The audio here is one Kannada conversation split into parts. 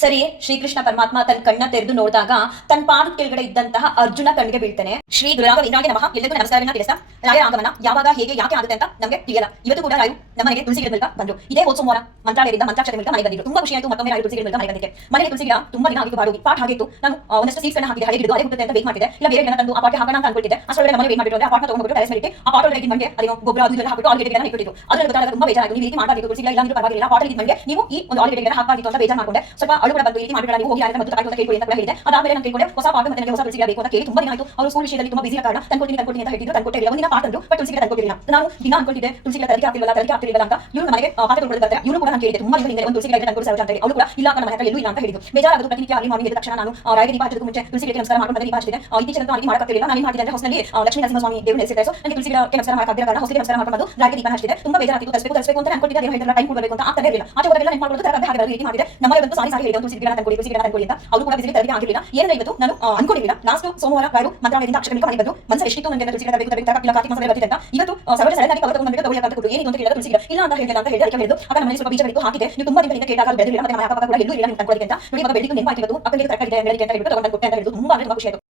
ಸರಿ, ಶ್ರೀಕೃಷ್ಣ ಪರಮಾತ್ಮ ತನ್ನ ಕಣ್ಣ ತೆರೆದು ನೋಡಿದಾಗ ತನ್ನ ಪಾದ ಕೆಳಗಡೆ ಇದ್ದಂತಹ ಅರ್ಜುನ ಕಣ್ಣಿಗೆ ಬೀಳ್ತಾನೆ. ಶ್ರೀ ಗುರುರಾಘವೇಂದ್ರಾಯ ನಮಃ. ಎಲ್ಲರಿಗೂ ನಮಸ್ಕಾರನ ತಿಳಿಸ ರಾಯ ಆಗಮನ ಯಾವಾಗ, ಹೇಗೆ, ಯಾಕೆ ಆಗುತ್ತೆ ಅಂತ ನಮಗೆ ತಿಳಿಯಲ್ಲ. ಇವತ್ತು ಕೂಡ ರಾಯು ನಮಗೆ ಮನೆಗೆ ತುಳಸಿ ಗಿಡ ಮೂಲಕ ಬಂದ್ರು. ಇದೇ ಹೋದ ಸೋಮವಾರ ಮಂತ್ರಾಲಯದಿಂದ ಮಂತ್ರಾಕ್ಷತೆ ಮೂಲಕ ಮನೆಗೆ ಬಂದಿದ್ರು. ತುಂಬಾ ಖುಷಿ ಆಯ್ತು. ಮತ್ತೊಮ್ಮೆ ರಾಯು ತುಳಸಿ ಗಿಡ ಮೂಲಕ ಮನೆಗೆ ಬಂದಿದ್ದೆ ಮನೆಗೆ ತುಳಸಿ ಗಿಡ ತುಂಬಾ ದಿನ ಆಗಿತ್ತು ಬಾಡುಗಿ ಪಾಠ ಆಗಿತ್ತು. ನಾನು ಒಂದಷ್ಟು ಸೀಟ್ಸ್ ಅನ್ನ ಹಾಕಿದೆ ಹಳೆ ಗಿಡದು ಅದೇ ಹುಟ್ಟುತ್ತೆ ಅಂತ ವೇಟ್ ಮಾಡಿದೆ ಇಲ್ಲ, ಬೇರೆ ಜನ ತಂದು ಆ ಪಾಠ ಹಾಕೋಣ ಅಂತ ಅನ್ಕೊಂಡಿದ್ದೆ ಅಷ್ಟೊಳಗೆ ನಮ್ಮ ಮನೆ ವೇಟ್ ಮಾಡಿದ್ರು ಅಂದ್ರೆ ಆ ಪಾಠ ತಗೊಂಡ್ಬಿಟ್ಟು ಟೆರೆಸ್ ಮೇಲೆ ಆ ಪಾಠ ಒಳಗೆ ಮಂಡೆ ಅದೇನೋ ಗೊಬ್ಬರ ಅದು ಹಾಕಿಟ್ಟು ಆಲ್ರೆಡಿ ಗಿಡ ಇಟ್ಟಿದ್ದು ಅದರಲ್ಲಿ ಗೊತ್ತಾಗ ತುಂಬಾ ಬೇಜಾರಾಗಿ ನೀವು ರೀತಿ ಮಾಡಬಾರ್ದು ತುಳಸಿ ಗಿಡ ಇಲ್ಲ ಅಂದ್ರೆ ಪರವಾಗಿಲ್ಲ. ಪಾಠ ನೀವು ಈ ಒಂದು ಆಲ್ರೆಡಿ ಗಿಡ ಹಾಕಬಾರ್ದು ಅಂತ ಬೇಜಾರು ಮಾಡ್ಕೊಂಡೆ. ಸ್ವಲ್ಪ ಅಳು ಕೂಡ ಬಂದು ಈ ರೀತಿ ಮಾಡಿಬಿಡಲ್ಲ, ನೀವು ಹೋಗಿ ಯಾರು ಮತ್ತು ತಾಯಿ ಅಂತ ಕೇಳ್ಕೊಳ್ಳಿ ಅಂತ ಕೂಡ ಹೇಳಿದೆ ಅದಾದ್ಮೇಲೆ ನಾನು ಕೇಳಿಕೊಂಡೆ, ಹೊಸ ಪಾಠ ಮತ್ತೆ ನನಗೆ ಹೊಸ ತುಳಸಿ ಗಿಡ ಬೇಕು ಅಂತ ಕೇಳಿ ತುಂಬಾ ದಿನ ಆಯ್ತು. ಅವರು ಸ್ಕೂಲ್ ವಿಷಯದಲ್ಲಿ ತುಂಬಾ ಬಿಸಿ ಕಾರಣ ತಂದ್ಕೊಡ್ತೀನಿ ತಂದ್ಕೊಡ್ತೀನಿ ಅಂತ ಹೇಳಿದ್ರು ತಂದ್ಕೊಟ್ಟಿಲ್ಲ ಒಂದಿನ ಪಾಠ ಅಂದ್ರು ಬಟ್ ತುಳಸಿ ಗಿಡ ತಂದ್ಕೊಟ್ಟಿಲ್ಲ ನಾನು ದಿನ ಅನ್ಕೊಂಡಿದ್ದೆ ತುಳಸಿ ಗಿಡ ತರಕ್ಕೆ ಆಗ್ತಿಲ್ಲ ತರಕ್ಕೆ ಆಗ್ತಿರಲಿಲ್ಲ ಅಂತ. ಇವರು ನನಗೆ ಪಾಠ ಕೊಡ್ತಾರೆ ಬರ್ತಾರೆ. ಇವರು ಕೂಡ ನಾನು ಕೇಳಿದೆ ತುಂಬಾ ದಿನ ಒಂದು ತುಳಸಿ ಗಿಡ ತಂದ್ಕೊಡಿ ಅಂತ ಹೇಳಿ. ಅವರು ಕೂಡ, ಇಲ್ಲ ನಮ್ಮ ಹತ್ರ ಎಲ್ಲೂ ಇಲ್ಲ ಅಂತ ಹೇಳಿದ್ರು. ಬೇಜಾರಾಗೋದು ಪ್ರತಿನಿತ್ಯ ಅಲ್ಲಿ ಮಾರ್ನಿಂಗ್ ತಕ್ಷಣ ನಾನು ರಾಯಗೆ ದೀಪ ಹಚ್ಚೋದಕ್ಕೆ ಮುಂಚೆ ತುಳಸಿ ನಮಸ್ಕಾರ ಮಾಡ್ಕೊಂಡು ದೀಪ ಹಚ್ಚಿದೆ ಇತ್ತೀಚೆಗೆ ಅಲ್ಲಿ ಮಾಡಕ್ಕಾಗ್ತಿಲ್ಲ ನಾನು ಏನು ಮಾಡಿದೆ ಅಂದ್ರೆ ಹೊಸನಲ್ಲಿ ಲಕ್ಷ್ಮೀ ದೇವರು ನೆಲೆಸಿದ್ದಾರೆ ಸೊ ನನಗೆ ತುಳಸಿ ನಮಸ್ಕಾರ ಮಾಡ್ಕೊಂಡು ರಾಯಗೆ ದೀಪ ಹಚ್ಚಿದೆ ತುಂಬಾ ಬೇಜಾರಾಗಿತ್ತು ತರಿಸಬೇಕು ತರಿಸಬೇಕು ಅಂತ ಅನ್ಕೊಂಡಿದ್ದೆ ಅದೇನು ಹೇಳಿದ್ರೆ ಟೈಮ್ ಕೊಡಬೇಕು ಅಂತ. ಆಗ್ತಾ ಇರಲಿಲ್ಲ ಆಚೆ ಹೋದಾಗೆಲ್ಲ ನೆನಪು ಮಾಡೋದು ತರಕಾರಿ ಹಾಗೆ ರೀತಿ ಮಾಡಿದೆ ನಮ್ಮಲ್ಲಿ ಬಂದು ಸಾರಿ ಸಾರಿ ಹೇಳಿದೆ ಒಂದು ಗಿಡ ತಂದ್ಕೊಡಿ ಅಂತ ಅವರು ಕೂಡ ಆಗಿರಲಿಲ್ಲ. ಏನಂದ್ರೆ ಇವತ್ತು, ನಾನು ಅನ್ಕೊಂಡಿರಲಿಲ್ಲ. ಲಾಸ್ಟ್ ಸೋಮವಾರ ರಾಯರು ಮಂತ್ರಾಲಯದಿಂದ ಅಕ್ಷರಕ್ಕೆ ಮನೆ ಬಂದು ನನಗೆ ತುಳಸಿ ಗಿಡ ಬೇಕು ತರಬೇಕು ಬರ್ತಿದೆ ಅಂತ. ಇವತ್ತು ಸರ್ವ ತಗೊಳ್ಳಿ ಅಂತ ಕೊಟ್ಟು ಇಲ್ಲ ಅಂತ ಹೇಳಿಲ್ಲ ಅಂತ ಹೇಳಿದ್ರೆ ಅದಕ್ಕೆ ಮನೆ ಸ್ವಲ್ಪ ಹಾಕಿದೆ. ನೀವು ತುಂಬಾ ದಿನಗಳಿಂದ ಕೇಳಿದಾಗ ಬೆಳೆದಿಲ್ಲ. ಮತ್ತೆ ಅಕ್ಕಪಕ್ಕ ಕೂಡ ಎಲ್ಲೂ ಇಲ್ಲ, ನೀವು ತಂದ್ಕೊಳ್ಳಿ ಅಂತ. ನೋಡಿ ಇವಾಗ ಬೆಳಿಗ್ಗೆ ನೆನಪಾಯ್ತು ತರಕಾರಿ ಇದೆ ಅಂತ ಹೇಳ್ಬಿಟ್ಟು ತಗೊಂಡು ಕೊಟ್ಟೆ ತುಂಬಾ ಅಂದ್ರೆ ತುಂಬಾ ಖುಷಿ ಆಯ್ತು.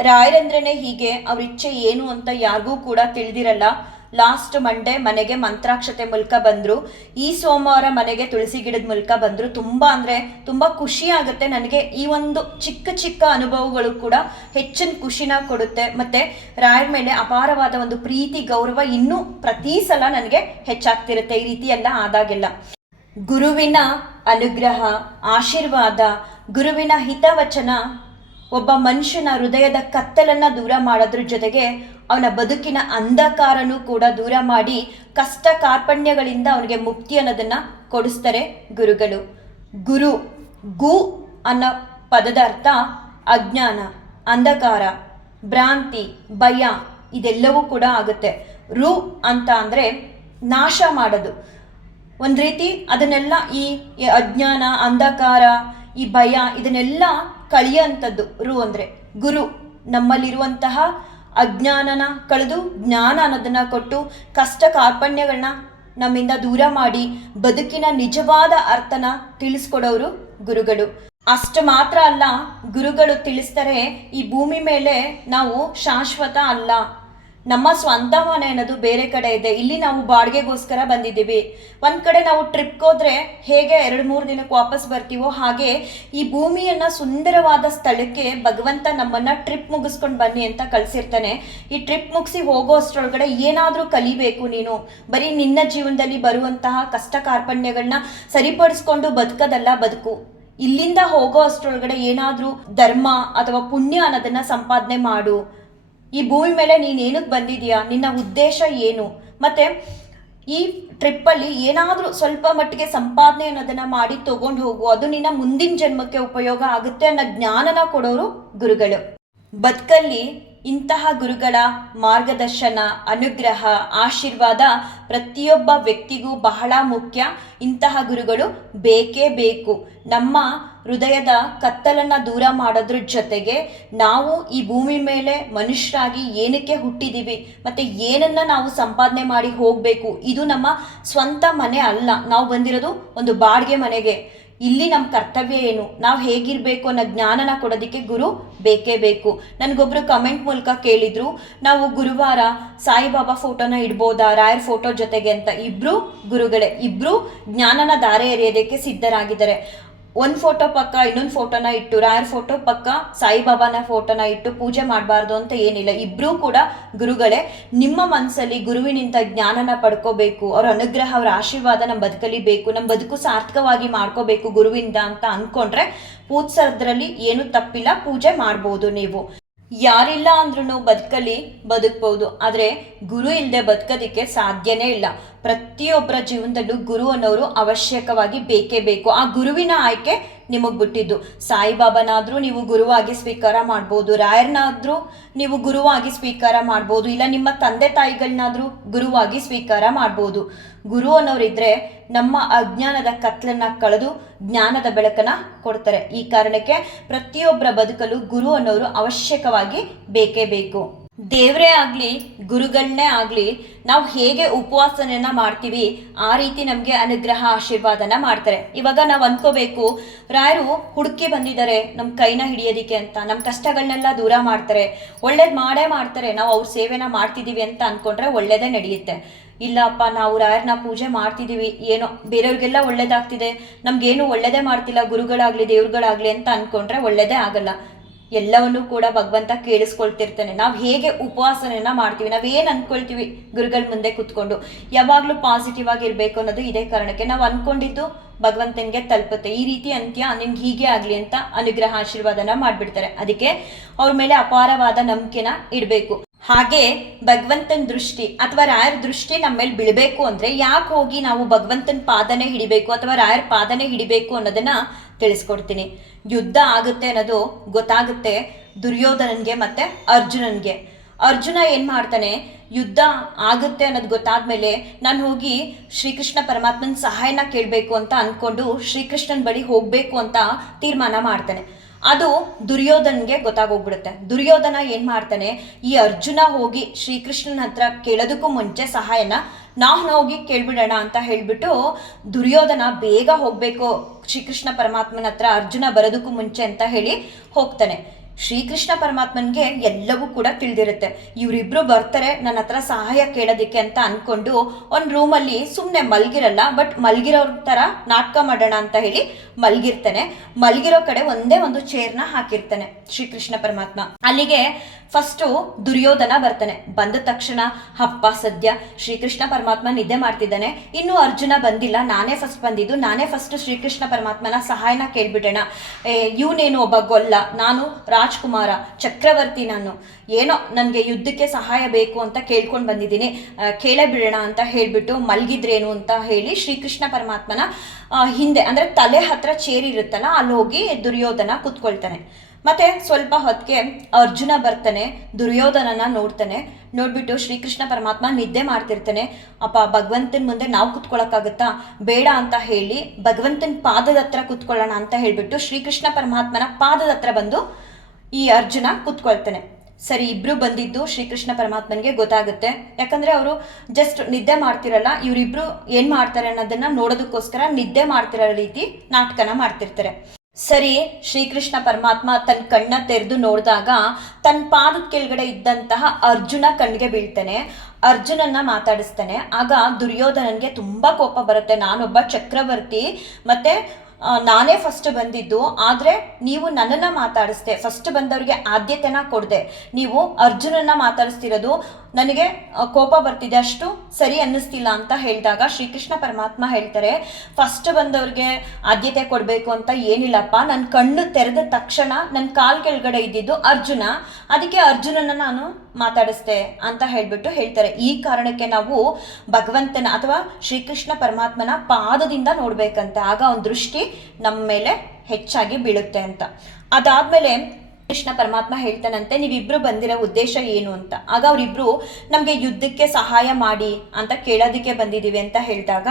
ರಾಯರಂದ್ರನೇ ಹೀಗೆ ಅವ್ರ ಇಚ್ಛೆ ಏನು ಅಂತ ಯಾರಿಗೂ ಕೂಡ ತಿಳಿದಿರಲ್ಲ. ಲಾಸ್ಟ್ ಮಂಡೇ ಮನೆಗೆ ಮಂತ್ರಾಕ್ಷತೆ ಮೂಲಕ ಬಂದರು. ಈ ಸೋಮವಾರ ಮನೆಗೆ ತುಳಸಿ ಗಿಡದ ಮೂಲಕ ಬಂದರು. ತುಂಬಾ ಅಂದ್ರೆ ತುಂಬಾ ಖುಷಿ ಆಗುತ್ತೆ ನನಗೆ. ಈ ಒಂದು ಚಿಕ್ಕ ಚಿಕ್ಕ ಅನುಭವಗಳು ಕೂಡ ಹೆಚ್ಚಿನ ಖುಷಿನ ಕೊಡುತ್ತೆ. ಮತ್ತೆ ರಾಯರ ಮೇಲೆ ಅಪಾರವಾದ ಒಂದು ಪ್ರೀತಿ, ಗೌರವ ಇನ್ನೂ ಪ್ರತಿ ಸಲ ನನಗೆ ಹೆಚ್ಚಾಗ್ತಿರುತ್ತೆ. ಈ ರೀತಿ ಎಲ್ಲ ಆದಾಗೆಲ್ಲ. ಗುರುವಿನ ಅನುಗ್ರಹ, ಆಶೀರ್ವಾದ, ಗುರುವಿನ ಹಿತವಚನ ಒಬ್ಬ ಮನುಷ್ಯನ ಹೃದಯದ ಕತ್ತಲನ್ನು ದೂರ ಮಾಡೋದ್ರ ಜೊತೆಗೆ ಅವನ ಬದುಕಿನ ಅಂಧಕಾರನೂ ಕೂಡ ದೂರ ಮಾಡಿ ಕಷ್ಟ ಕಾರ್ಪಣ್ಯಗಳಿಂದ ಅವನಿಗೆ ಮುಕ್ತಿ ಅನ್ನೋದನ್ನ ಕೊಡಿಸ್ತಾರೆ ಗುರುಗಳು. ಗುರು, ಗು ಅನ್ನೋ ಪದದ ಅರ್ಥ ಅಜ್ಞಾನ, ಅಂಧಕಾರ, ಭ್ರಾಂತಿ, ಭಯ ಇದೆಲ್ಲವೂ ಕೂಡ ಆಗುತ್ತೆ. ರು ಅಂತ ಅಂದರೆ ನಾಶ ಮಾಡೋದು. ಒಂದು ರೀತಿ ಅದನ್ನೆಲ್ಲ ಈ ಅಜ್ಞಾನ, ಅಂಧಕಾರ, ಈ ಭಯ ಇದನ್ನೆಲ್ಲ ಕಳಿಯೋಂಥದ್ದು ರು ಅಂದರೆ ಗುರು. ನಮ್ಮಲ್ಲಿರುವಂತಹ ಅಜ್ಞಾನನ ಕಳೆದು ಜ್ಞಾನ ಅನ್ನೋದನ್ನ ಕೊಟ್ಟು ಕಷ್ಟ ಕಾರ್ಪಣ್ಯಗಳನ್ನ ನಮ್ಮಿಂದ ದೂರ ಮಾಡಿ ಬದುಕಿನ ನಿಜವಾದ ಅರ್ಥನ ತಿಳಿಸ್ಕೊಡೋರು ಗುರುಗಳು. ಅಷ್ಟು ಮಾತ್ರ ಅಲ್ಲ, ಗುರುಗಳು ತಿಳಿಸ್ತಾರೆ ಈ ಭೂಮಿ ಮೇಲೆ ನಾವು ಶಾಶ್ವತ ಅಲ್ಲ. ನಮ್ಮ ಸ್ವಂತ ಮನೆ ಅನ್ನೋದು ಬೇರೆ ಕಡೆ ಇದೆ. ಇಲ್ಲಿ ನಾವು ಬಾಡಿಗೆಗೋಸ್ಕರ ಬಂದಿದ್ದೀವಿ. ಒಂದು ಕಡೆ ನಾವು ಟ್ರಿಪ್ಗೆ ಹೋದ್ರೆ ಹೇಗೆ ಎರಡು ಮೂರು ದಿನಕ್ಕೆ ವಾಪಸ್ ಬರ್ತೀವೋ ಹಾಗೆ ಈ ಭೂಮಿಯನ್ನ ಸುಂದರವಾದ ಸ್ಥಳಕ್ಕೆ ಭಗವಂತ ನಮ್ಮನ್ನ ಟ್ರಿಪ್ ಮುಗಿಸ್ಕೊಂಡು ಬನ್ನಿ ಅಂತ ಕಳ್ಸಿರ್ತಾನೆ. ಈ ಟ್ರಿಪ್ ಮುಗಿಸಿ ಹೋಗೋ ಅಷ್ಟರೊಳಗಡೆ ಏನಾದರೂ ಕಲಿಬೇಕು ನೀನು. ಬರೀ ನಿನ್ನ ಜೀವನದಲ್ಲಿ ಬರುವಂತಹ ಕಷ್ಟ ಕಾರ್ಪಣ್ಯಗಳನ್ನ ಸರಿಪಡಿಸ್ಕೊಂಡು ಬದುಕದಲ್ಲ ಬದುಕು. ಇಲ್ಲಿಂದ ಹೋಗೋ ಅಷ್ಟರೊಳಗಡೆ ಏನಾದರೂ ಧರ್ಮ ಅಥವಾ ಪುಣ್ಯ ಅನ್ನೋದನ್ನ ಸಂಪಾದನೆ ಮಾಡು. ಈ ಭೂಮಿ ಮೇಲೆ ನೀನು ಏನಕ್ಕೆ ಬಂದಿದೀಯಾ? ನಿನ್ನ ಉದ್ದೇಶ ಏನು? ಮತ್ತೆ ಈ ಟ್ರಿಪ್ಪಲ್ಲಿ ಏನಾದರೂ ಸ್ವಲ್ಪ ಮಟ್ಟಿಗೆ ಸಂಪಾದನೆ ಅನ್ನೋದನ್ನು ಮಾಡಿ ತಗೊಂಡು ಹೋಗು. ಅದು ನಿನ್ನ ಮುಂದಿನ ಜನ್ಮಕ್ಕೆ ಉಪಯೋಗ ಆಗುತ್ತೆ ಅನ್ನೋ ಜ್ಞಾನನ ಕೊಡೋರು ಗುರುಗಳು. ಬದುಕಲ್ಲಿ ಇಂತಹ ಗುರುಗಳ ಮಾರ್ಗದರ್ಶನ, ಅನುಗ್ರಹ, ಆಶೀರ್ವಾದ ಪ್ರತಿಯೊಬ್ಬ ವ್ಯಕ್ತಿಗೂ ಬಹಳ ಮುಖ್ಯ. ಇಂತಹ ಗುರುಗಳು ಬೇಕೇ ಬೇಕು. ನಮ್ಮ ಹೃದಯದ ಕತ್ತಲನ್ನು ದೂರ ಮಾಡೋದ್ರ ಜೊತೆಗೆ ನಾವು ಈ ಭೂಮಿ ಮೇಲೆ ಮನುಷ್ಯರಾಗಿ ಏನಕ್ಕೆ ಹುಟ್ಟಿದ್ದೀವಿ ಮತ್ತು ಏನನ್ನ ನಾವು ಸಂಪಾದನೆ ಮಾಡಿ ಹೋಗಬೇಕು, ಇದು ನಮ್ಮ ಸ್ವಂತ ಮನೆ ಅಲ್ಲ. ನಾವು ಬಂದಿರೋದು ಒಂದು ಬಾಡಿಗೆ ಮನೆಗೆ. ಇಲ್ಲಿ ನಮ್ಮ ಕರ್ತವ್ಯ ಏನು? ನಾವು ಹೇಗಿರಬೇಕು ಅನ್ನೋ ಜ್ಞಾನನ ಕೊಡೋದಕ್ಕೆ ಗುರು ಬೇಕೇ ಬೇಕು. ನನಗೊಬ್ರು ಕಮೆಂಟ್ ಮೂಲಕ ಕೇಳಿದ್ರು, ನಾವು ಗುರುವಾರ ಸಾಯಿಬಾಬಾ ಫೋಟೋನ ಇಡ್ಬೋದಾ, ರಾಯರ್ ಫೋಟೋ ಜೊತೆಗೆ ಅಂತ. ಇಬ್ರು ಗುರುಗಳೇ, ಇಬ್ರು ಜ್ಞಾನನ ದಾರೆ ಎರೆಯೋದಕ್ಕೆ ಸಿದ್ಧರಾಗಿದ್ದಾರೆ. ಒಂದು ಫೋಟೋ ಪಕ್ಕ, ಇನ್ನೊಂದು ಫೋಟೋನ ಇಟ್ಟು, ರಾಯರ್ ಫೋಟೋ ಪಕ್ಕ, ಸಾಯಿಬಾಬಾನ ಫೋಟೋನ ಇಟ್ಟು ಪೂಜೆ ಮಾಡಬಾರ್ದು ಅಂತ ಏನಿಲ್ಲ. ಇಬ್ಬರೂ ಕೂಡ ಗುರುಗಳೇ, ನಿಮ್ಮ ಮನಸ್ಸಲ್ಲಿ ಗುರುವಿನಿಂದ ಜ್ಞಾನನ ಪಡ್ಕೋಬೇಕು, ಅವ್ರ ಅನುಗ್ರಹ, ಅವ್ರ ಆಶೀರ್ವಾದ ನಮ್ಮ ಬದುಕಲಿ ಬೇಕು ನಮ್ಮ ಬದುಕು ಸಾರ್ಥಕವಾಗಿ ಮಾಡ್ಕೋಬೇಕು ಗುರುವಿಂದ ಅಂತ ಅನ್ಕೊಂಡ್ರೆ ಪೂಜ್ಸೋದ್ರಲ್ಲಿ ಏನು ತಪ್ಪಿಲ್ಲ, ಪೂಜೆ ಮಾಡ್ಬೋದು ನೀವು. ಯಾರಿಲ್ಲ ಅಂದ್ರೂ ಬದುಕಲಿ, ಬದುಕ್ಬೋದು. ಆದರೆ ಗುರು ಇಲ್ಲದೆ ಬದುಕೋದಕ್ಕೆ ಸಾಧ್ಯನೇ ಇಲ್ಲ. ಪ್ರತಿಯೊಬ್ಬರ ಜೀವನದಲ್ಲೂ ಗುರು ಅನ್ನೋರು ಅವಶ್ಯಕವಾಗಿ ಬೇಕೇ ಬೇಕು. ಆ ಗುರುವಿನ ಆಯ್ಕೆ ನಿಮಗೆ ಬಿಟ್ಟಿದ್ದು. ಸಾಯಿಬಾಬಾನಾದರೂ ನೀವು ಗುರುವಾಗಿ ಸ್ವೀಕಾರ ಮಾಡ್ಬೋದು. ರಾಯರ್ನಾದರೂ ನೀವು ಗುರುವಾಗಿ ಸ್ವೀಕಾರ ಮಾಡ್ಬೋದು. ಇಲ್ಲ, ನಿಮ್ಮ ತಂದೆ ತಾಯಿಗಳನ್ನಾದರೂ ಗುರುವಾಗಿ ಸ್ವೀಕಾರ ಮಾಡ್ಬೋದು. ಗುರು ಅನ್ನೋರಿದ್ರೆ ನಮ್ಮ ಅಜ್ಞಾನದ ಕತ್ಲನ್ನ ಕಳೆದು ಜ್ಞಾನದ ಬೆಳಕನ್ನ ಕೊಡ್ತಾರೆ. ಈ ಕಾರಣಕ್ಕೆ ಪ್ರತಿಯೊಬ್ಬರ ಬದುಕಲು ಗುರು ಅನ್ನೋರು ಅವಶ್ಯಕವಾಗಿ ಬೇಕೇ ಬೇಕು. ದೇವರೇ ಆಗಲಿ ಗುರುಗಳನ್ನೇ ಆಗಲಿ, ನಾವು ಹೇಗೆ ಉಪವಾಸನೆಯನ್ನ ಮಾಡ್ತೀವಿ, ಆ ರೀತಿ ನಮಗೆ ಅನುಗ್ರಹ, ಆಶೀರ್ವಾದನ ಮಾಡ್ತಾರೆ. ಇವಾಗ ನಾವು ಅನ್ಕೋಬೇಕು, ರಾಯರು ಹುಡುಕಿ ಬಂದಿದ್ದಾರೆ ನಮ್ಮ ಕೈನ ಹಿಡಿಯೋದಿಕ್ಕೆ ಅಂತ ನಮ್ಮ ಕಷ್ಟಗಳನ್ನೆಲ್ಲ ದೂರ ಮಾಡ್ತಾರೆ. ಒಳ್ಳೇದು ಮಾಡೇ ಮಾಡ್ತಾರೆ, ನಾವು ಅವ್ರ ಸೇವೆನ ಮಾಡ್ತಿದ್ದೀವಿ ಅಂತ ಅನ್ಕೊಂಡ್ರೆ ಒಳ್ಳೇದೇ ನಡೆಯುತ್ತೆ. ಇಲ್ಲಪ್ಪ, ನಾವು ರಾಯರ್ನ ಪೂಜೆ ಮಾಡ್ತಿದ್ದೀವಿ ಏನೋ ಬೇರೆಯವ್ರಿಗೆಲ್ಲ ಒಳ್ಳೇದಾಗ್ತಿದೆ, ನಮ್ಗೇನು ಒಳ್ಳೇದೇ ಮಾಡ್ತಿಲ್ಲ, ಗುರುಗಳಾಗಲಿ, ದೇವ್ರುಗಳಾಗಲಿ ಅಂತ ಅನ್ಕೊಂಡ್ರೆ ಒಳ್ಳೇದೇ ಆಗಲ್ಲ. ಎಲ್ಲವನ್ನೂ ಕೂಡ ಭಗವಂತ ಕೇಳಿಸ್ಕೊಳ್ತಿರ್ತಾನೆ. ನಾವು ಹೇಗೆ ಉಪವಾಸನೆಯನ್ನ ಮಾಡ್ತೀವಿ, ನಾವು ಏನು ಅನ್ಕೊಳ್ತೀವಿ ಗುರುಗಳ ಮುಂದೆ ಕುತ್ಕೊಂಡು, ಯಾವಾಗಲೂ ಪಾಸಿಟಿವ್ ಆಗಿರ್ಬೇಕು ಅನ್ನೋದು ಇದೇ ಕಾರಣಕ್ಕೆ ನಾವು ಅನ್ಕೊಂಡಿದ್ದು ಭಗವಂತನಿಗೆ ತಲುಪುತ್ತೆ. ಈ ರೀತಿ ಅಂತ್ಯ ನಿಮ್ಗೆ ಹೀಗೆ ಆಗಲಿ ಅಂತ ಅನುಗ್ರಹ ಆಶೀರ್ವಾದನ ಮಾಡಿಬಿಡ್ತಾರೆ. ಅದಕ್ಕೆ ಅವ್ರ ಮೇಲೆ ಅಪಾರವಾದ ನಂಬಿಕೆನ ಇಡಬೇಕು. ಹಾಗೆ ಭಗವಂತನ ದೃಷ್ಟಿ ಅಥವಾ ರಾಯರ ದೃಷ್ಟಿ ನಮ್ಮ ಮೇಲೆ ಬೀಳಬೇಕು ಅಂದ್ರೆ ಯಾಕೆ ಹೋಗಿ ನಾವು ಭಗವಂತನ ಪಾದನೆ ಹಿಡಿಬೇಕು ಅಥವಾ ರಾಯರ ಪಾದನೆ ಹಿಡಿಬೇಕು ಅನ್ನೋದನ್ನ ತಿಳಿಸ್ಕೊಡ್ತೀನಿ. ಯುದ್ಧ ಆಗುತ್ತೆ ಅನ್ನೋದು ಗೊತ್ತಾಗುತ್ತೆ ದುರ್ಯೋಧನನ್ಗೆ ಮತ್ತೆ ಅರ್ಜುನನ್ಗೆ. ಅರ್ಜುನ ಏನು ಮಾಡ್ತಾನೆ, ಯುದ್ಧ ಆಗುತ್ತೆ ಅನ್ನೋದು ಗೊತ್ತಾದ್ಮೇಲೆ ನಾನು ಹೋಗಿ ಶ್ರೀಕೃಷ್ಣ ಪರಮಾತ್ಮನ ಸಹಾಯನ ಕೇಳಬೇಕು ಅಂತ ಅಂದ್ಕೊಂಡು ಶ್ರೀಕೃಷ್ಣನ ಬಳಿ ಹೋಗಬೇಕು ಅಂತ ತೀರ್ಮಾನ ಮಾಡ್ತಾನೆ. ಅದು ದುರ್ಯೋಧನ್ಗೆ ಗೊತ್ತಾಗೋಗ್ಬಿಡುತ್ತೆ. ದುರ್ಯೋಧನ ಏನು ಮಾಡ್ತಾನೆ, ಈ ಅರ್ಜುನ ಹೋಗಿ ಶ್ರೀಕೃಷ್ಣನ ಹತ್ರ ಕೇಳೋದಕ್ಕೂ ಮುಂಚೆ ಸಹಾಯನ ನಾವು ಹೋಗಿ ಕೇಳ್ಬಿಡೋಣ ಅಂತ ಹೇಳ್ಬಿಟ್ಟು ದುರ್ಯೋಧನ ಬೇಗ ಹೋಗಬೇಕು. ಶ್ರೀಕೃಷ್ಣ ಪರಮಾತ್ಮನ ಹತ್ರ ಅರ್ಜುನ ಬರೋದಕ್ಕೂ ಮುಂಚೆ ಅಂತ ಹೇಳಿ ಹೋಗ್ತಾನೆ. ಶ್ರೀಕೃಷ್ಣ ಪರಮಾತ್ಮನ್ಗೆ ಎಲ್ಲವೂ ಕೂಡ ತಿಳಿದಿರುತ್ತೆ. ಇವರಿಬ್ರು ಬರ್ತಾರೆ, ನನ್ನ ಹತ್ರ ಸಹಾಯ ಕೇಳೋದಕ್ಕೆ ಅಂತ ಅನ್ಕೊಂಡು ಒಂದು ರೂಮಲ್ಲಿ ಸುಮ್ಮನೆ ಮಲ್ಗಿರಲ್ಲ ಬಟ್ ಮಲ್ಗಿರೋ ಥರ ನಾಟಕ ಮಾಡೋಣ ಅಂತ ಹೇಳಿ ಮಲ್ಗಿರ್ತಾನೆ. ಮಲಗಿರೋ ಕಡೆ ಒಂದೇ ಒಂದು ಚೇರ್ನ ಹಾಕಿರ್ತಾನೆ ಶ್ರೀಕೃಷ್ಣ ಪರಮಾತ್ಮ. ಅಲ್ಲಿಗೆ ಫಸ್ಟು ದುರ್ಯೋಧನ ಬರ್ತಾನೆ. ಬಂದ ತಕ್ಷಣ, ಅಪ್ಪ ಸದ್ಯ ಶ್ರೀಕೃಷ್ಣ ಪರಮಾತ್ಮ ನಿದ್ದೆ ಮಾಡ್ತಿದ್ದಾನೆ. ಇನ್ನು ಅರ್ಜುನ ಬಂದಿಲ್ಲ. ನಾನೇ ಫಸ್ಟ್ ಬಂದಿದ್ದು. ನಾನೇ ಫಸ್ಟ್ ಶ್ರೀಕೃಷ್ಣ ಪರಮಾತ್ಮನ ಸಹಾಯನ ಕೇಳ್ಬಿಡೋಣ ಇವನೇನು ಒಬ್ಬ ಗೊಲ್ಲ? ನಾನು ರಾಜ್ಕುಮಾರ, ಚಕ್ರವರ್ತಿ ನಾನು. ಏನೋ ನನಗೆ ಯುದ್ಧಕ್ಕೆ ಸಹಾಯ ಬೇಕು ಅಂತ ಕೇಳ್ಕೊಂಡು ಬಂದಿದ್ದೀನಿ. ಕೇಳೇ ಬಿಡೋಣ ಅಂತ ಹೇಳಿಬಿಟ್ಟು ಮಲಗಿದ್ರೇನು ಅಂತ ಹೇಳಿ ಶ್ರೀಕೃಷ್ಣ ಪರಮಾತ್ಮನ ಹಿಂದೆ, ಅಂದರೆ ತಲೆ ಹತ್ರ ಚೇರಿರುತ್ತಲ್ಲ ಅಲ್ಲಿ ಹೋಗಿ ದುರ್ಯೋಧನ ಕುತ್ಕೊಳ್ತಾನೆ. ಮತ್ತೆ ಸ್ವಲ್ಪ ಹೊತ್ತಿಗೆ ಅರ್ಜುನ ಬರ್ತಾನೆ ದುರ್ಯೋಧನನ ನೋಡ್ತಾನೆ. ನೋಡ್ಬಿಟ್ಟು ಶ್ರೀಕೃಷ್ಣ ಪರಮಾತ್ಮ ನಿದ್ದೆ ಮಾಡ್ತಿರ್ತಾನೆ. ಅಪ್ಪ, ಭಗವಂತನ ಮುಂದೆ ನಾವು ಕುತ್ಕೊಳಕಾಗುತ್ತಾ ಬೇಡ ಅಂತ ಹೇಳಿ ಭಗವಂತನ ಪಾದದ ಹತ್ರ ಕುತ್ಕೊಳ್ಳೋಣ ಅಂತ ಹೇಳ್ಬಿಟ್ಟು ಶ್ರೀಕೃಷ್ಣ ಪರಮಾತ್ಮನ ಪಾದದ ಹತ್ರ ಬಂದು ಈ ಅರ್ಜುನ ಕುತ್ಕೊಳ್ತಾನೆ. ಸರಿ, ಇಬ್ರು ಬಂದಿದ್ದು ಶ್ರೀಕೃಷ್ಣ ಪರಮಾತ್ಮನಿಗೆ ಗೊತ್ತಾಗುತ್ತೆ. ಯಾಕಂದ್ರೆ ಅವರು ಜಸ್ಟ್ ನಿದ್ದೆ ಮಾಡ್ತಿರಲ್ಲ, ಇವರಿಬ್ರು ಏನ್ ಮಾಡ್ತಾರೆ ಅನ್ನೋದನ್ನ ನೋಡೋದಕ್ಕೋಸ್ಕರ ನಿದ್ದೆ ಮಾಡ್ತಿರೋ ರೀತಿ ನಾಟಕನ ಮಾಡ್ತಿರ್ತಾರೆ. ಸರಿ, ಶ್ರೀಕೃಷ್ಣ ಪರಮಾತ್ಮ ತನ್ನ ಕಣ್ಣ ತೆರೆದು ನೋಡಿದಾಗ ತನ್ನ ಪಾದದ ಕೆಳಗಡೆ ಇದ್ದಂತಹ ಅರ್ಜುನ ಕಣ್ಣಿಗೆ ಬೀಳ್ತಾನೆ. ಅರ್ಜುನನ್ನ ಮಾತಾಡಿಸ್ತಾನೆ. ಆಗ ದುರ್ಯೋಧನನ್ಗೆ ತುಂಬಾ ಕೋಪ ಬರುತ್ತೆ. ನಾನೊಬ್ಬ ಚಕ್ರವರ್ತಿ, ಮತ್ತೆ ನಾನೇ ಫಸ್ಟ್ ಬಂದಿದ್ದು. ಆದರೆ ನೀವು ನನ್ನನ್ನು ಮಾತಾಡಿಸ್ದೆ. ಫಸ್ಟ್ ಬಂದವರಿಗೆ ಆದ್ಯತೆನ ಕೊಡದೆ. ನೀವು ಅರ್ಜುನನ್ನ ಮಾತಾಡಿಸ್ತಿರೋದು ನನಗೆ ಕೋಪ ಬರ್ತಿದೆ ಅಷ್ಟು ಸರಿ ಅನ್ನಿಸ್ತಿಲ್ಲ ಅಂತ ಹೇಳಿದಾಗ ಶ್ರೀಕೃಷ್ಣ ಪರಮಾತ್ಮ ಹೇಳ್ತಾರೆ, ಫಸ್ಟ್ ಬಂದವ್ರಿಗೆ ಆದ್ಯತೆ ಕೊಡಬೇಕು ಅಂತ ಏನಿಲ್ಲಪ್ಪ. ನನ್ನ ಕಣ್ಣು ತೆರೆದ ತಕ್ಷಣ ನನ್ನ ಕಾಲ್ ಕೆಳಗಡೆ ಇದ್ದಿದ್ದು ಅರ್ಜುನ. ಅದಕ್ಕೆ ಅರ್ಜುನನ ನಾನು ಮಾತಾಡಿಸ್ದೆ ಅಂತ ಹೇಳ್ಬಿಟ್ಟು ಹೇಳ್ತಾರೆ. ಈ ಕಾರಣಕ್ಕೆ ನಾವು ಭಗವಂತನ ಅಥವಾ ಶ್ರೀಕೃಷ್ಣ ಪರಮಾತ್ಮನ ಪಾದದಿಂದ ನೋಡ್ಬೇಕಂತೆ. ಆಗ ಅವನ ದೃಷ್ಟಿ ನಮ್ಮ ಮೇಲೆ ಹೆಚ್ಚಾಗಿ ಬೀಳುತ್ತೆ ಅಂತ. ಅದಾದ್ಮೇಲೆ ಕೃಷ್ಣ ಪರಮಾತ್ಮ ಹೇಳ್ತಾನಂತೆ, ನೀವಿಬ್ರು ಬಂದಿರೋ ಉದ್ದೇಶ ಏನು ಅಂತ. ಆಗ ಅವರಿಬ್ರು, ನಮಗೆ ಯುದ್ಧಕ್ಕೆ ಸಹಾಯ ಮಾಡಿ ಅಂತ ಕೇಳೋದಕ್ಕೆ ಬಂದಿದ್ದೀವಿ ಅಂತ ಹೇಳಿದಾಗ,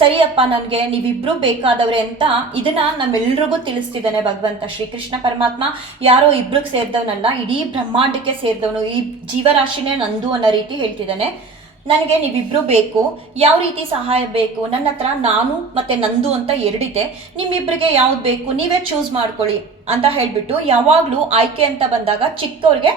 ಸರಿಯಪ್ಪ, ನನಗೆ ನೀವಿಬ್ರು ಬೇಕಾದವ್ರೆ ಅಂತ ಇದನ್ನ ನಮ್ಮೆಲ್ರಿಗೂ ತಿಳಿಸ್ತಿದ್ದಾನೆ ಭಗವಂತ. ಶ್ರೀಕೃಷ್ಣ ಪರಮಾತ್ಮ ಯಾರೋ ಇಬ್ರಿಗೆ ಸೇರಿದವನಲ್ಲ, ಇಡೀ ಬ್ರಹ್ಮಾಂಡಕ್ಕೆ ಸೇರಿದವನು. ಈ ಜೀವರಾಶಿನೇ ನಂದು ಅನ್ನೋ ರೀತಿ ಹೇಳ್ತಿದ್ದಾನೆ. ನನಗೆ ನೀವಿಬ್ರು ಬೇಕು, ಯಾವ ರೀತಿ ಸಹಾಯ ಬೇಕು, ನನ್ನ ಹತ್ರ ನಾನು ಮತ್ತೆ ನಂದು ಅಂತ ಎರಡಿದೆ, ನಿಮ್ಮಿಬ್ರಿಗೆ ಯಾವ್ದು ಬೇಕು, ನೀವೇ ಚೂಸ್ ಮಾಡ್ಕೊಳ್ಳಿ ಅಂತ ಹೇಳ್ಬಿಟ್ಟು ಯಾವಾಗಲೂ ಆಯ್ಕೆ ಅಂತ ಬಂದಾಗ ಚಿಕ್ಕವ್ರಿಗೆ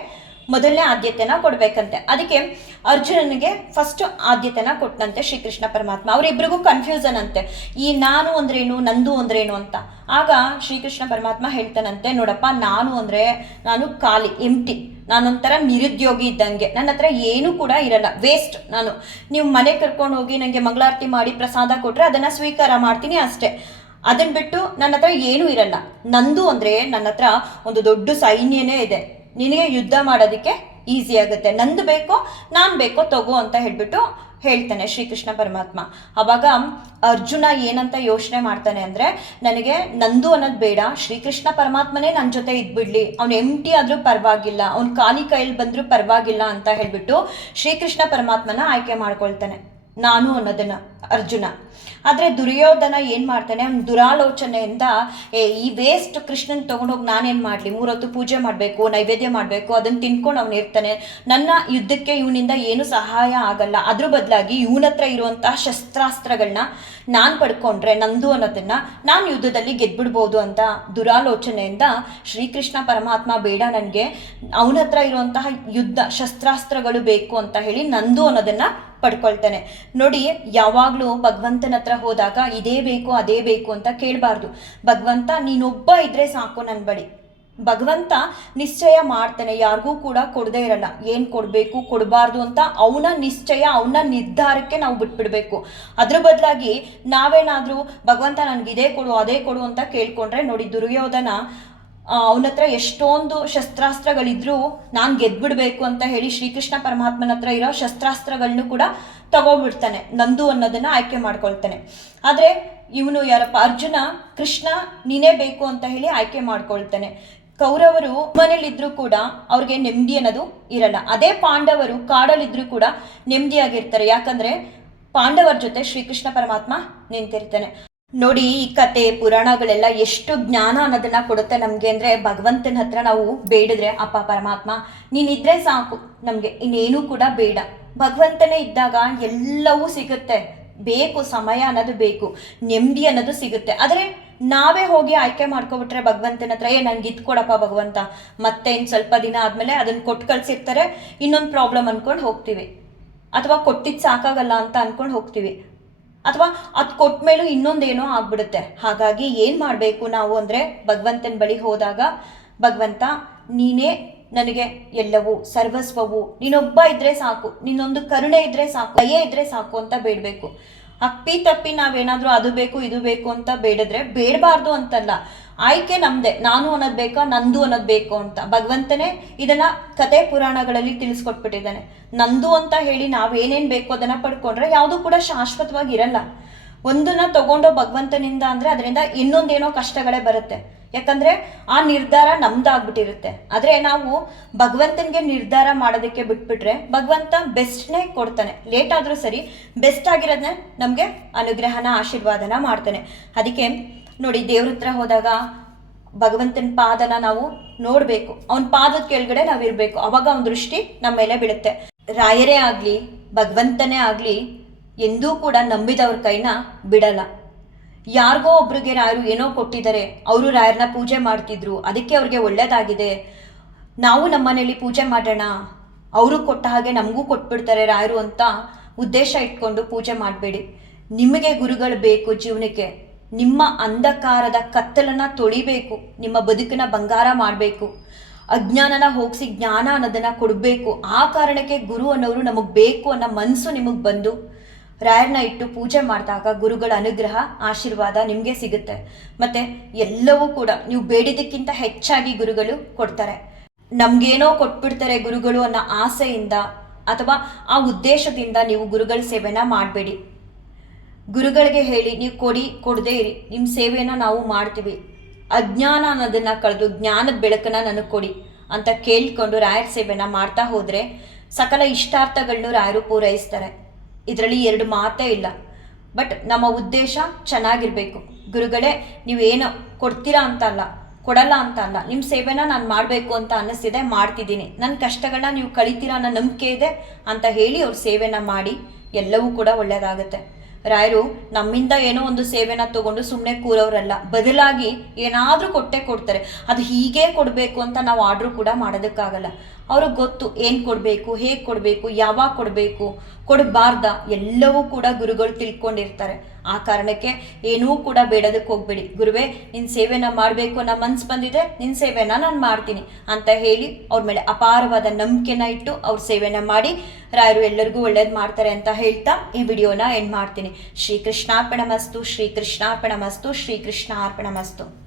ಮೊದಲನೇ ಆದ್ಯತೆನ ಕೊಡ್ಬೇಕಂತೆ. ಅದಕ್ಕೆ ಅರ್ಜುನನಿಗೆ ಫಸ್ಟ್ ಆದ್ಯತೆನ ಕೊಟ್ಟನಂತೆ ಶ್ರೀಕೃಷ್ಣ ಪರಮಾತ್ಮ. ಅವರಿಬ್ಬರಿಗೂ ಕನ್ಫ್ಯೂಸನ್ ಅಂತೆ. ಈ ನಾನು ಅಂದ್ರೇನು, ನಂದು ಅಂದ್ರೇನು ಅಂತ. ಆಗ ಶ್ರೀಕೃಷ್ಣ ಪರಮಾತ್ಮ ಹೇಳ್ತಾನಂತೆ, ನೋಡಪ್ಪ, ನಾನು ಅಂದ್ರೆ ನಾನು ಖಾಲಿ ಎಂಟಿ ನಾನೊಂಥರ ನಿರುದ್ಯೋಗಿ ಇದ್ದಂಗೆ. ನನ್ನ ಹತ್ರ ಏನೂ ಕೂಡ ಇರಲ್ಲ. ವೇಸ್ಟ್ ನಾನು. ನೀವು ಮನೆ ಕರ್ಕೊಂಡು ಹೋಗಿ ನನಗೆ ಮಂಗಳಾರತಿ ಮಾಡಿ ಪ್ರಸಾದ ಕೊಟ್ಟರೆ ಅದನ್ನ ಸ್ವೀಕಾರ ಮಾಡ್ತೀನಿ ಅಷ್ಟೇ. ಅದನ್ನ ಬಿಟ್ಟು ನನ್ನ ಹತ್ರ ಏನೂ ಇರಲ್ಲ. ನಂದು ಅಂದ್ರೆ ನನ್ನ ಹತ್ರ ಒಂದು ದೊಡ್ಡ ಸೈನ್ಯನೇ ಇದೆ. ನಿನಗೆ ಯುದ್ಧ ಮಾಡೋದಕ್ಕೆ ಈಸಿ ಆಗುತ್ತೆ. ನಂದು ಬೇಕೋ, ನಾನು ಬೇಕೋ ತಗೋ ಅಂತ ಹೇಳಿಬಿಟ್ಟು ಹೇಳ್ತಾನೆ ಶ್ರೀಕೃಷ್ಣ ಪರಮಾತ್ಮ. ಅವಾಗ ಅರ್ಜುನ ಏನಂತ ಯೋಚನೆ ಮಾಡ್ತಾನೆ ಅಂದರೆ, ನನಗೆ ನಂದು ಅನ್ನೋದು ಬೇಡ, ಶ್ರೀಕೃಷ್ಣ ಪರಮಾತ್ಮನೇ ನನ್ನ ಜೊತೆ ಇದ್ಬಿಡ್ಲಿ. ಅವ್ನು ಎಂಟಿ ಆದರೂ ಪರವಾಗಿಲ್ಲ, ಅವ್ನು ಖಾಲಿ ಕೈಯಲ್ಲಿ ಬಂದರೂ ಪರವಾಗಿಲ್ಲ ಅಂತ ಹೇಳಿಬಿಟ್ಟು ಶ್ರೀಕೃಷ್ಣ ಪರಮಾತ್ಮನ ಆಯ್ಕೆ ಮಾಡ್ಕೊಳ್ತಾನೆ. ನಾನು ಅನ್ನೋದನ್ನು, ಅರ್ಜುನ. ಆದ್ರೆ ದುರ್ಯೋಧನ ಏನು ಮಾಡ್ತಾನೆ? ಅವ್ನ ದುರಾಲೋಚನೆಯಿಂದ ಈ ವೇಸ್ಟ್ ಕೃಷ್ಣನ್ ತಗೊಂಡೋಗಿ ನಾನೇನು ಮಾಡಲಿ? ಮೂರೊತ್ತು ಪೂಜೆ ಮಾಡಬೇಕು, ನೈವೇದ್ಯ ಮಾಡಬೇಕು ಅದನ್ನ ತಿನ್ಕೊಂಡು ಅವನು ಇರ್ತಾನೆ. ನನ್ನ ಯುದ್ಧಕ್ಕೆ ಇವನಿಂದ ಏನು ಸಹಾಯ ಆಗಲ್ಲ. ಅದ್ರ ಬದಲಾಗಿ ಇವನ ಹತ್ರ ಇರುವಂತಹ ಶಸ್ತ್ರಾಸ್ತ್ರಗಳನ್ನ ನಾನು ಪಡ್ಕೊಂಡ್ರೆ, ನಂದು ಅನ್ನೋದನ್ನ ನಾನು ಯುದ್ಧದಲ್ಲಿ ಗೆದ್ಬಿಡ್ಬೋದು ಅಂತ ದುರಾಲೋಚನೆಯಿಂದ ಶ್ರೀಕೃಷ್ಣ ಪರಮಾತ್ಮ ಬೇಡ ನನಗೆ. ಅವನ ಹತ್ರ ಇರುವಂತಹ ಯುದ್ಧ, ಶಸ್ತ್ರಾಸ್ತ್ರಗಳು ಬೇಕು ಅಂತ ಹೇಳಿ ನಂದು ಅನ್ನೋದನ್ನ ಪಡ್ಕೊಳ್ತಾನೆ. ನೋಡಿ, ಯಾವಾಗಲೂ ಭಗವಂತನ ಹತ್ರ ಹೋದಾಗ ಇದೇ ಬೇಕು, ಅದೇ ಬೇಕು ಅಂತ ಕೇಳಬಾರ್ದು. ಭಗವಂತ, ನೀನೊಬ್ಬ ಇದ್ರೆ ಸಾಕು ನನ್ನ ಬಳಿ. ಭಗವಂತ ನಿಶ್ಚಯ ಮಾಡ್ತಾನೆ, ಯಾರಿಗೂ ಕೂಡ ಕೊಡದೇ ಇರಲ್ಲ. ಏನು ಕೊಡಬೇಕು, ಕೊಡಬಾರ್ದು ಅಂತ ಅವನ ನಿಶ್ಚಯ, ಅವನ ನಿರ್ಧಾರಕ್ಕೆ ನಾವು ಬಿಟ್ಬಿಡ್ಬೇಕು. ಅದ್ರ ಬದಲಾಗಿ ನಾವೇನಾದರೂ, ಭಗವಂತ ನನಗೆ ಇದೇ ಕೊಡು, ಅದೇ ಕೊಡು ಅಂತ ಕೇಳ್ಕೊಂಡ್ರೆ, ನೋಡಿ ದುರ್ಯೋಧನ ಅವನ ಹತ್ರ ಎಷ್ಟೊಂದು ಶಸ್ತ್ರಾಸ್ತ್ರಗಳಿದ್ರು ನಾನು ಗೆದ್ಬಿಡ್ಬೇಕು ಅಂತ ಹೇಳಿ ಶ್ರೀಕೃಷ್ಣ ಪರಮಾತ್ಮನ ಹತ್ರ ಇರೋ ಶಸ್ತ್ರಾಸ್ತ್ರಗಳನ್ನು ಕೂಡ ತಗೋಬಿಡ್ತಾನೆ, ನಂದು ಅನ್ನೋದನ್ನ ಆಯ್ಕೆ ಮಾಡ್ಕೊಳ್ತಾನೆ. ಆದರೆ ಇವನು ಯಾರಪ್ಪ, ಅರ್ಜುನ, ಕೃಷ್ಣ ನೀನೇ ಬೇಕು ಅಂತ ಹೇಳಿ ಆಯ್ಕೆ ಮಾಡ್ಕೊಳ್ತಾನೆ. ಕೌರವರು ಮನೇಲಿದ್ರು ಕೂಡ ಅವ್ರಿಗೆ ನೆಮ್ಮದಿ ಅನ್ನೋದು ಇರಲ್ಲ. ಅದೇ ಪಾಂಡವರು ಕಾಡಲ್ಲಿದ್ರು ಕೂಡ ನೆಮ್ಮದಿಯಾಗಿರ್ತಾರೆ ಯಾಕಂದ್ರೆ ಪಾಂಡವರ ಜೊತೆ ಶ್ರೀಕೃಷ್ಣ ಪರಮಾತ್ಮ ನಿಂತಿರ್ತಾನೆ. ನೋಡಿ, ಈ ಕತೆ, ಪುರಾಣಗಳೆಲ್ಲ ಎಷ್ಟು ಜ್ಞಾನ ಅನ್ನೋದನ್ನ ಕೊಡುತ್ತೆ ನಮ್ಗೆ ಅಂದ್ರೆ ಭಗವಂತನ ಹತ್ರ ನಾವು ಬೇಡಿದ್ರೆ, ಅಪ್ಪ ಪರಮಾತ್ಮ, ನೀನಿದ್ರೆ ಸಾಕು, ನಮ್ಗೆ ಇನ್ನೇನು ಕೂಡ ಬೇಡ. ಭಗವಂತನೇ ಇದ್ದಾಗ ಎಲ್ಲವೂ ಸಿಗುತ್ತೆ. ಬೇಕು ಸಮಯ ಅನ್ನೋದು ಬೇಕು, ನೆಮ್ಮದಿ ಅನ್ನೋದು ಸಿಗುತ್ತೆ. ಆದರೆ ನಾವೇ ಹೋಗಿ ಆಯ್ಕೆ ಮಾಡ್ಕೊಬಿಟ್ರೆ ಭಗವಂತನ ಹತ್ರ, ಏ, ನಂಗೆ ಇದು ಕೊಡಪ್ಪ ಭಗವಂತ ಮತ್ತೆ ಇನ್ನು ಸ್ವಲ್ಪ ದಿನ ಆದಮೇಲೆ ಅದನ್ನು ಕೊಟ್ಟು ಕಳ್ಸಿರ್ತಾರೆ, ಇನ್ನೊಂದು ಪ್ರಾಬ್ಲಮ್ ಅನ್ಕೊಂಡು ಹೋಗ್ತೀವಿ. ಅಥವಾ ಕೊಟ್ಟಿದ್ದು ಸಾಕಾಗಲ್ಲ ಅಂತ ಅನ್ಕೊಂಡು ಹೋಗ್ತೀವಿ. ಅಥವಾ ಅದು ಕೊಟ್ಮೇಲೂ ಇನ್ನೊಂದೇನೋ ಆಗ್ಬಿಡುತ್ತೆ. ಹಾಗಾಗಿ ಏನು ಮಾಡಬೇಕು ನಾವು ಅಂದರೆ ಭಗವಂತನ ಬಳಿ ಹೋದಾಗ, ಭಗವಂತ, ನೀನೇ ನನಗೆ ಎಲ್ಲವೂ, ಸರ್ವಸ್ವವು, ನೀನೊಬ್ಬ ಇದ್ದರೆ ಸಾಕು, ನಿನ್ನೊಂದು ಕರುಣೆ ಇದ್ದರೆ ಸಾಕು ದಯೆ ಇದ್ದರೆ ಸಾಕು ಅಂತ ಬೇಡಬೇಕು. ಅಪ್ಪಿ ತಪ್ಪಿ ನಾವೇನಾದರೂ ಅದು ಬೇಕು, ಇದು ಬೇಕು ಅಂತ ಬೇಡಿದ್ರೆ ಬೇಡಬಾರ್ದು ಅಂತಲ್ಲ. ಆಯ್ಕೆ ನಮ್ದೆ, ನಾನು ಅನ್ನೋದು ಬೇಕಾ, ನಂದು ಅನ್ನೋದು ಬೇಕು ಅಂತ. ಭಗವಂತನೇ ಇದನ್ನ ಕತೆ ಪುರಾಣಗಳಲ್ಲಿ ತಿಳಿಸ್ಕೊಟ್ಬಿಟ್ಟಿದ್ದಾನೆ. ನಂದು ಅಂತ ಹೇಳಿ ನಾವೇನೇನು ಬೇಕೋ ಅದನ್ನ ಪಡ್ಕೊಂಡ್ರೆ ಯಾವುದು ಕೂಡ ಶಾಶ್ವತವಾಗಿ ಇರಲ್ಲ. ಒಂದನ್ನ ತಗೊಂಡೋ ಭಗವಂತನಿಂದ ಅಂದ್ರೆ ಅದರಿಂದ ಇನ್ನೊಂದೇನೋ ಕಷ್ಟಗಳೇ ಬರುತ್ತೆ. ಯಾಕಂದ್ರೆ ಆ ನಿರ್ಧಾರ ನಮ್ದಾಗ್ಬಿಟ್ಟಿರುತ್ತೆ. ಆದ್ರೆ ನಾವು ಭಗವಂತನಿಗೆ ನಿರ್ಧಾರ ಮಾಡೋದಕ್ಕೆ ಬಿಟ್ಬಿಟ್ರೆ ಭಗವಂತ ಬೆಸ್ಟ್ನೇ ಕೊಡ್ತಾನೆ. ಲೇಟ್ ಆದ್ರೂ ಸರಿ, ಬೆಸ್ಟ್ ಆಗಿರೋದನ್ನ ನಮಗೆ ಅನುಗ್ರಹನ, ಆಶೀರ್ವಾದನ ಮಾಡ್ತಾನೆ. ಅದಕ್ಕೆ ನೋಡಿ, ದೇವ್ರ ಹತ್ರ ಹೋದಾಗ ಭಗವಂತನ ಪಾದನ ನಾವು ನೋಡಬೇಕು. ಅವನ ಪಾದದ ಕೆಳಗಡೆ ನಾವಿರ್ಬೇಕು ಅವಾಗ ಅವನ ದೃಷ್ಟಿ ನಮ್ಮ ಮೇಲೆ ಬೀಳುತ್ತೆ. ರಾಯರೇ ಆಗ್ಲಿ, ಭಗವಂತನೇ ಆಗ್ಲಿ, ಎಂದೂ ಕೂಡ ನಂಬಿದವ್ರ ಕೈನ ಬಿಡಲ್ಲ. ಯಾರಿಗೋ ಒಬ್ರಿಗೆ ರಾಯರು ಏನೋ ಕೊಟ್ಟಿದ್ದಾರೆ, ಅವರು ರಾಯರನ್ನ ಪೂಜೆ ಮಾಡ್ತಿದ್ರು, ಅದಕ್ಕೆ ಅವ್ರಿಗೆ ಒಳ್ಳೇದಾಗಿದೆ. ನಾವು ನಮ್ಮ ಮನೇಲಿ ಪೂಜೆ ಮಾಡೋಣ. ಅವರು ಕೊಟ್ಟ ಹಾಗೆ ನಮಗೂ ಕೊಟ್ಬಿಡ್ತಾರೆ ರಾಯರು ಅಂತ ಉದ್ದೇಶ ಇಟ್ಕೊಂಡು ಪೂಜೆ ಮಾಡಬೇಡಿ. ನಿಮಗೆ ಗುರುಗಳು ಬೇಕು ಜೀವನಕ್ಕೆ. ನಿಮ್ಮ ಅಂಧಕಾರದ ಕತ್ತಲನ್ನ ತೊಳಿಬೇಕು, ನಿಮ್ಮ ಬದುಕನ್ನ ಬಂಗಾರ ಮಾಡಬೇಕು, ಅಜ್ಞಾನನ ಹೋಗಿಸಿ ಜ್ಞಾನ ಅನ್ನೋದನ್ನು ಕೊಡಬೇಕು. ಆ ಕಾರಣಕ್ಕೆ ಗುರು ಅನ್ನೋರು ನಮಗೆ ಬೇಕು ಅನ್ನೋ ಮನಸ್ಸು ನಿಮಗೆ ಬಂದು ರಾಯರನ್ನ ಇಟ್ಟು ಪೂಜೆ ಮಾಡಿದಾಗ ಗುರುಗಳ ಅನುಗ್ರಹ, ಆಶೀರ್ವಾದ ನಿಮಗೆ ಸಿಗುತ್ತೆ. ಮತ್ತು ಎಲ್ಲವೂ ಕೂಡ ನೀವು ಬೇಡಿದ್ದಕ್ಕಿಂತ ಹೆಚ್ಚಾಗಿ ಗುರುಗಳು ಕೊಡ್ತಾರೆ. ನಮಗೇನೋ ಕೊಟ್ಬಿಡ್ತಾರೆ ಗುರುಗಳು ಅನ್ನೋ ಆಸೆಯಿಂದ ಅಥವಾ ಆ ಉದ್ದೇಶದಿಂದ ನೀವು ಗುರುಗಳ ಸೇವೆನ ಮಾಡಬೇಡಿ. ಗುರುಗಳಿಗೆ ಹೇಳಿ, ನೀವು ಕೊಡಿ, ಕೊಡದೇ ಇರಿ. ನಿಮ್ಮ ಸೇವೆಯನ್ನು ನಾವು ಮಾಡ್ತೀವಿ. ಅಜ್ಞಾನ ಅನ್ನೋದನ್ನು ಕಳೆದು, ಜ್ಞಾನದ ಬೆಳಕನ್ನ ನನಗೆ ಕೊಡಿ ಅಂತ ಕೇಳಿಕೊಂಡು ರಾಯರ ಸೇವೆನ ಮಾಡ್ತಾ ಹೋದರೆ ಸಕಲ ಇಷ್ಟಾರ್ಥಗಳನ್ನೂ ರಾಯರು ಪೂರೈಸ್ತಾರೆ. ಇದರಲ್ಲಿ ಎರಡು ಮಾತೇ ಇಲ್ಲ. ಬಟ್ ನಮ್ಮ ಉದ್ದೇಶ ಚೆನ್ನಾಗಿರಬೇಕು. ಗುರುಗಳೇ ನೀವೇನು ಕೊಡ್ತೀರಾ ಅಂತ ಅಲ್ಲ, ಕೊಡಲ್ಲ ಅಂತ ಅಲ್ಲ ನಿಮ್ಮ ಸೇವೆನ ನಾನು ಮಾಡಬೇಕು ಅಂತ ಅನ್ನಿಸ್ತಿದೆ, ಮಾಡ್ತಿದ್ದೀನಿ. ನನ್ನ ಕಷ್ಟಗಳನ್ನ ನೀವು ಕಳಿತೀರಾ ಅನ್ನೋ ನಂಬಿಕೆ ಇದೆ ಅಂತ ಹೇಳಿ ಅವ್ರ ಸೇವೆನ ಮಾಡಿ ಎಲ್ಲವೂ ಕೂಡ ಒಳ್ಳೆಯದಾಗುತ್ತೆ ರಾಯರು, ನಮ್ಮಿಂದ ಏನೋ ಒಂದು ಸೇವೆನ ತಗೊಂಡು ಸುಮ್ಮನೆ ಕೂರೋರಲ್ಲ ಬದಲಾಗಿ ಏನಾದರೂ ಕೊಟ್ಟೆ ಕೊಡ್ತಾರೆ. ಅದು ಹೀಗೆ ಕೊಡಬೇಕು ಅಂತ ನಾವು ಆರ್ಡ್ರು ಕೂಡ ಮಾಡೋದಕ್ಕಾಗಲ್ಲ. ಅವ್ರಿಗೆ ಗೊತ್ತು, ಏನು ಕೊಡಬೇಕು, ಹೇಗೆ ಕೊಡಬೇಕು, ಯಾವಾಗ ಕೊಡಬೇಕು, ಕೊಡಬಾರ್ದ, ಎಲ್ಲವೂ ಕೂಡ ಗುರುಗಳು ತಿಳ್ಕೊಂಡಿರ್ತಾರೆ. ಆ ಕಾರಣಕ್ಕೆ ಏನೂ ಕೂಡ ಬೇಡದಕ್ಕೆ ಹೋಗ್ಬೇಡಿ. ಗುರುವೇ ನಿನ್ನ ಸೇವೆನ ಮಾಡಬೇಕು ಅನ್ನೋ ಮನ್ಸು ಬಂದಿದೆ ನಿನ್ನ ಸೇವೆನ ನಾನು ಮಾಡ್ತೀನಿ ಅಂತ ಹೇಳಿ ಅವ್ರ ಮೇಲೆ ಅಪಾರವಾದ ನಂಬಿಕೆನ ಇಟ್ಟು ಅವ್ರ ಸೇವೆನ ಮಾಡಿ ರಾಯರು ಎಲ್ಲರಿಗೂ ಒಳ್ಳೇದು ಮಾಡ್ತಾರೆ ಅಂತ ಹೇಳ್ತಾ ಈ ವಿಡಿಯೋನ ಎಂಡ್ ಮಾಡ್ತೀನಿ. ಶ್ರೀ ಕೃಷ್ಣಾರ್ಪಣ ಮಸ್ತು ಶ್ರೀ ಕೃಷ್ಣಾರ್ಪಣ ಮಸ್ತು ಶ್ರೀ ಕೃಷ್ಣಾರ್ಪಣ ಮಸ್ತು